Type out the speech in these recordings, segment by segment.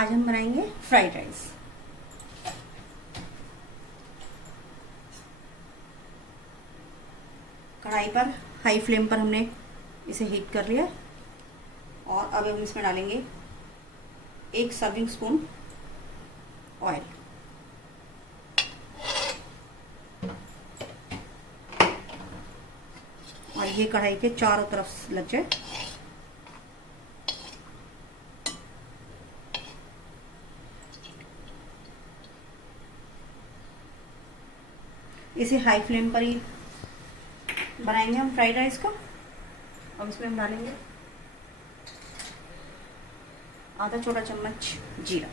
आज हम बनाएंगे फ्राइड राइस। कढ़ाई पर हाई फ्लेम पर हमने इसे हीट कर लिया और अब हम इसमें डालेंगे 1 सर्विंग स्पून ऑयल। और ये कढ़ाई के चारों तरफ लग जाए। इसे हाई फ्लेम पर ही बनाएंगे हम फ्राइड राइस को। अब इसमें हम डालेंगे आधा छोटा चम्मच जीरा,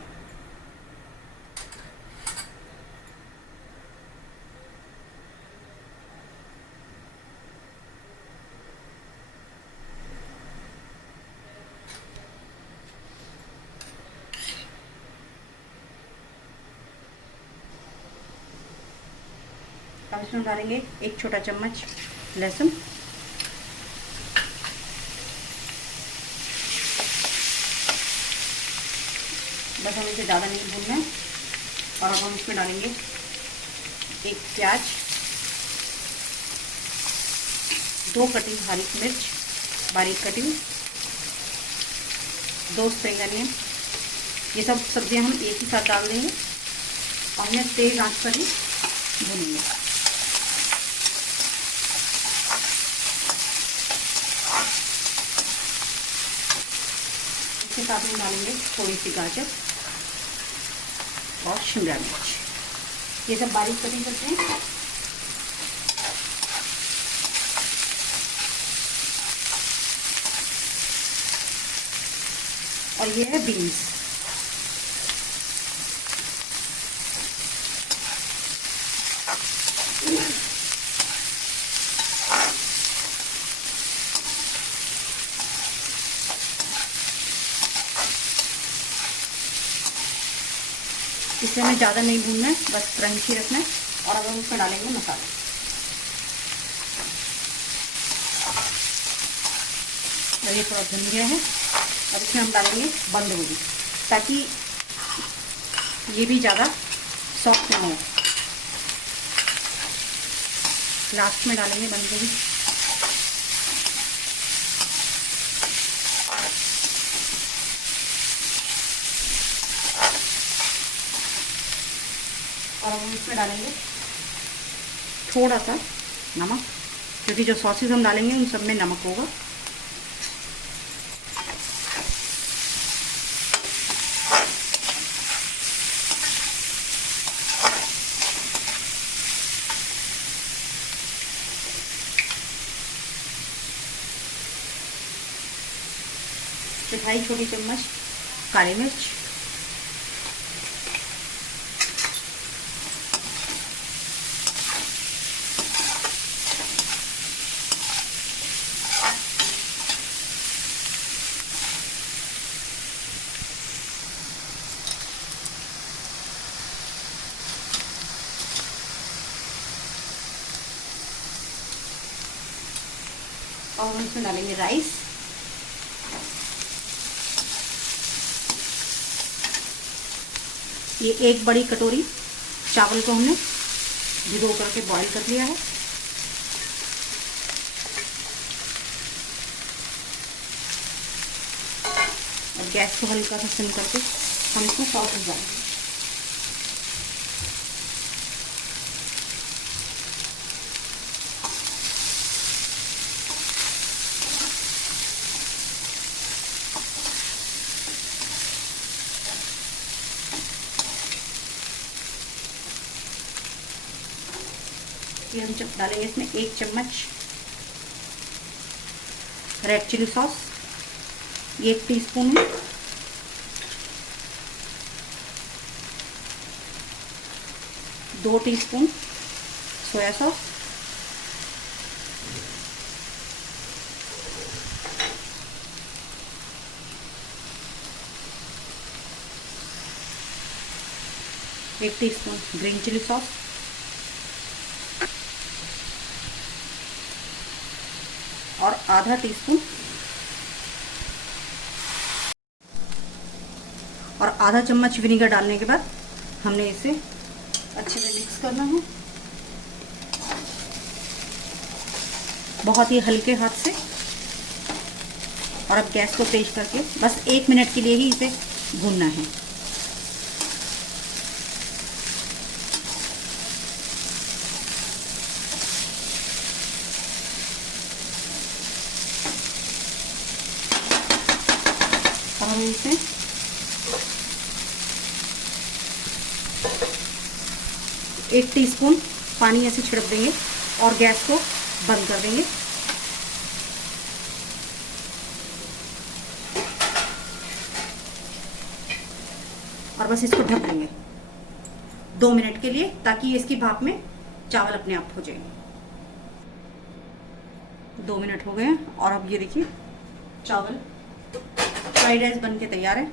अब इसमें डालेंगे 1 छोटा चम्मच लहसुन, बस हमें इसे ज़्यादा नहीं भूनना है। और अब हम इसमें डालेंगे 1 प्याज, 2 कटी हरी मिर्च बारीक कटी हुई, 2 स्प्रिंग अनियन। ये सब सब्जियां हम एक ही साथ डाल देंगे और इन्हें तेज आंच पर ही भूनेंगे। इसके साथ में डालेंगे थोड़ी सी गाजर और शिमला मिर्च। ये सब बारीक कटिंग करते हैं। और ये है बीन्स। इसे हमें ज़्यादा नहीं भूनना है, बस क्रंची रखना है। और अब हम इसमें डालेंगे मसाला। और ये थोड़ा भुन गया है। अब इसमें हम डालेंगे बंद गोभी, ताकि ये भी ज़्यादा सॉफ्ट ना हो। लास्ट में डालेंगे बंद गोभी। और हम इसमें डालेंगे थोड़ा सा नमक, क्योंकि जो सॉसेस हम डालेंगे उन सब में नमक होगा। चौथाई छोटी चम्मच काली मिर्च, और हम इसमें डालेंगे राइस। ये 1 बड़ी कटोरी चावल को हमने भिगो करके बॉईल कर लिया है। और गैस को हल्का सा सिम करके हम इसमें सॉस डालेंगे। फिर हम डालेंगे इसमें 1 चम्मच रेड चिली सॉस, ये 1 टीस्पून है। 2 teaspoon soya sauce, 1 teaspoon green chilli sauce, और आधा टीस्पून और आधा चम्मच विनेगर डालने के बाद हमने इसे अच्छे से मिक्स करना है, बहुत ही हल्के हाथ से। और अब गैस को तेज करके बस 1 मिनट के लिए ही इसे भूनना है। और इसे एक टीस्पून पानी ऐसे छिड़क देंगे और गैस को बंद कर देंगे। और बस इसको ढक देंगे 2 मिनट के लिए, ताकि इसकी भाप में चावल अपने आप हो जाए। 2 मिनट हो गए हैं और अब ये देखिए चावल फ्राइड राइस बन के तैयार है।